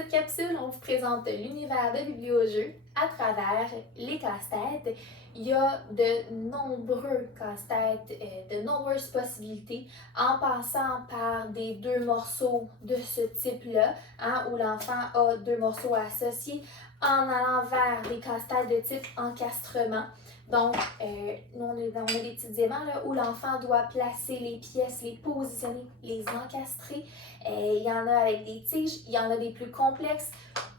cette capsule, on vous présente l'univers de Bibliojeux à travers les casse-têtes. Il y a de nombreux casse-têtes, de nombreuses possibilités, en passant par des 2 morceaux de ce type-là, où l'enfant a 2 morceaux associés, en allant vers des casse-têtes de type encastrement. Donc, nous, on a des petits aimants là, où l'enfant doit placer les pièces, les positionner, les encastrer. Il y en a avec des tiges, il y en a des plus complexes.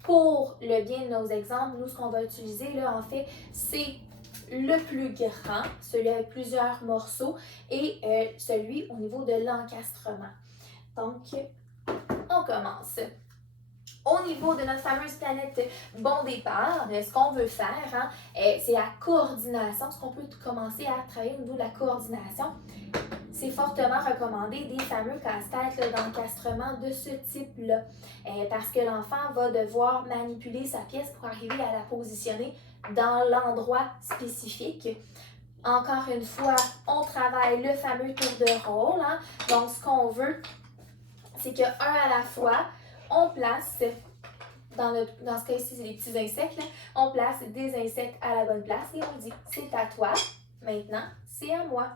Pour le bien de nos exemples, nous, ce qu'on va utiliser, là, en fait, c'est le plus grand, celui avec plusieurs morceaux, et celui au niveau de l'encastrement. Donc, on commence. Au niveau de notre fameuse planète bon départ, ce qu'on veut faire, c'est la coordination. Ce qu'on peut commencer à travailler au niveau de la coordination, c'est fortement recommandé des fameux casse-têtes d'encastrement de ce type-là. Parce que l'enfant va devoir manipuler sa pièce pour arriver à la positionner dans l'endroit spécifique. Encore une fois, on travaille le fameux tour de rôle. Donc, ce qu'on veut, c'est qu'un à la fois, on place, dans ce cas-ci, c'est les petits insectes, là, on place des insectes à la bonne place et on dit, c'est à toi, maintenant, c'est à moi.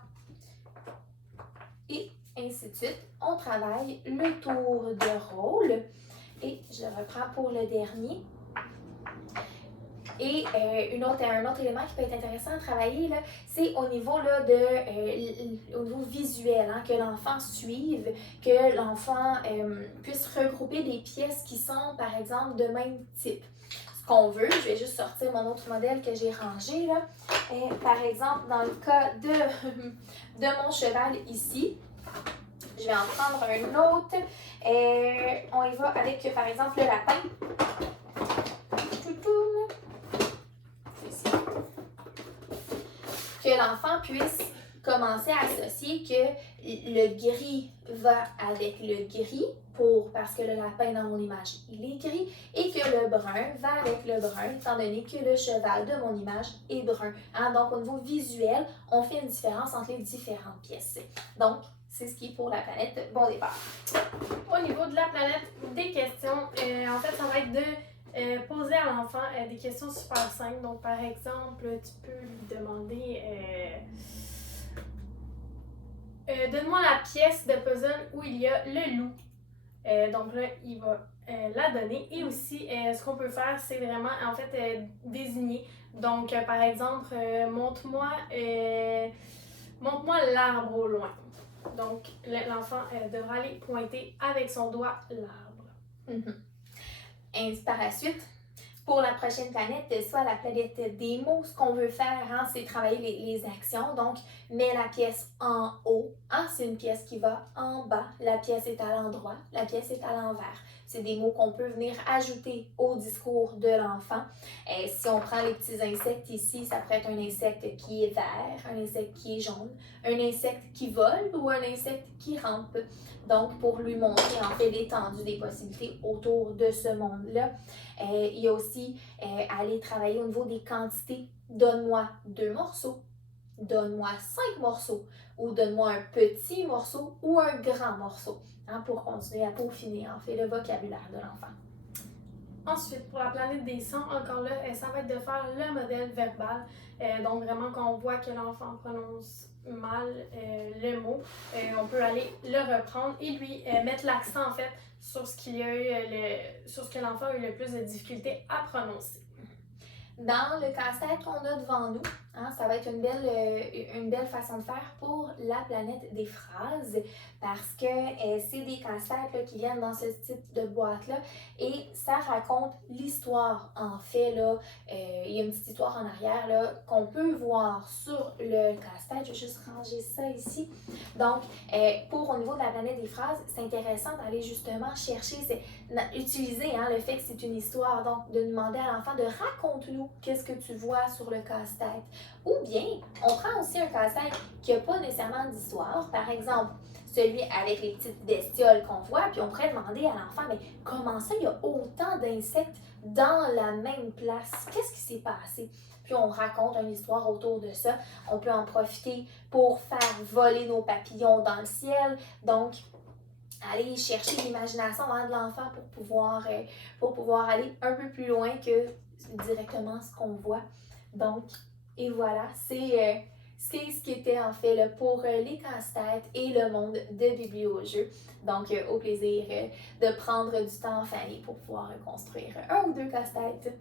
Et ainsi de suite, on travaille le tour de rôle. Et je reprends pour le dernier. Et un autre élément qui peut être intéressant à travailler, c'est au niveau, au niveau visuel, que l'enfant suive, que l'enfant puisse regrouper des pièces qui sont, par exemple, de même type. Ce qu'on veut, je vais juste sortir mon autre modèle que j'ai rangé. Là. Par exemple, dans le cas de mon cheval ici, je vais en prendre un autre. On y va avec, par exemple, le lapin. Que l'enfant puisse commencer à associer que le gris va avec le gris, parce que le lapin dans mon image, il est gris, et que le brun va avec le brun, étant donné que le cheval de mon image est brun. Donc, au niveau visuel, on fait une différence entre les différentes pièces. Donc, c'est ce qui est pour la planète bon départ. Au niveau de la planète des questions, en fait, ça va être de poser à l'enfant des questions super simples. Donc, par exemple, tu peux lui demander donne-moi la pièce de puzzle où il y a le loup. Donc là, il va la donner. Et aussi, ce qu'on peut faire, c'est vraiment, en fait, désigner. Donc, par exemple, montre-moi l'arbre au loin. Donc, l'enfant devra aller pointer avec son doigt l'arbre. Ainsi par la suite, pour la prochaine planète, soit la planète des mots, ce qu'on veut faire, c'est travailler les actions. Donc, mets la pièce en haut. C'est une pièce qui va en bas. La pièce est à l'endroit. La pièce est à l'envers. C'est des mots qu'on peut venir ajouter au discours de l'enfant. Si on prend les petits insectes ici, ça pourrait être un insecte qui est vert, un insecte qui est jaune, un insecte qui vole ou un insecte qui rampe. Donc, pour lui montrer en fait l'étendue des possibilités autour de ce monde-là. Il y a aussi aller travailler au niveau des quantités. Donne-moi 2 morceaux, donne-moi 5 morceaux, ou donne-moi un petit morceau ou un grand morceau, pour continuer à peaufiner en fait le vocabulaire de l'enfant. Ensuite, pour la planète des sons, encore là, ça va être de faire le modèle verbal. Donc vraiment, quand on voit que l'enfant prononce mal le mot, on peut aller le reprendre et lui mettre l'accent en fait sur ce qu'il a eu, sur ce que l'enfant a eu le plus de difficulté à prononcer. Dans le casse-tête qu'on a devant nous, ça va être une belle façon de faire pour la planète des phrases parce que c'est des casse-têtes qui viennent dans ce type de boîte-là et ça raconte l'histoire. En fait, il y a une petite histoire en arrière qu'on peut voir sur le casse-tête. Je vais juste ranger ça ici. Donc, au niveau de la planète des phrases, c'est intéressant d'aller justement chercher, utiliser le fait que c'est une histoire, donc de demander à l'enfant de raconte-nous qu'est-ce que tu vois sur le casse-tête. Ou bien, on prend aussi un casse-tête qui n'a pas nécessairement d'histoire, par exemple, celui avec les petites bestioles qu'on voit, puis on pourrait demander à l'enfant, mais comment ça, il y a autant d'insectes dans la même place? Qu'est-ce qui s'est passé? Puis on raconte une histoire autour de ça. On peut en profiter pour faire voler nos papillons dans le ciel. Donc, aller chercher l'imagination de l'enfant pour pouvoir aller un peu plus loin que directement ce qu'on voit. Donc, et voilà, c'est ce qui était en fait là, pour les casse-têtes et le monde de Biblio-jeux. Donc, au plaisir de prendre du temps en famille pour pouvoir construire un ou deux casse-têtes.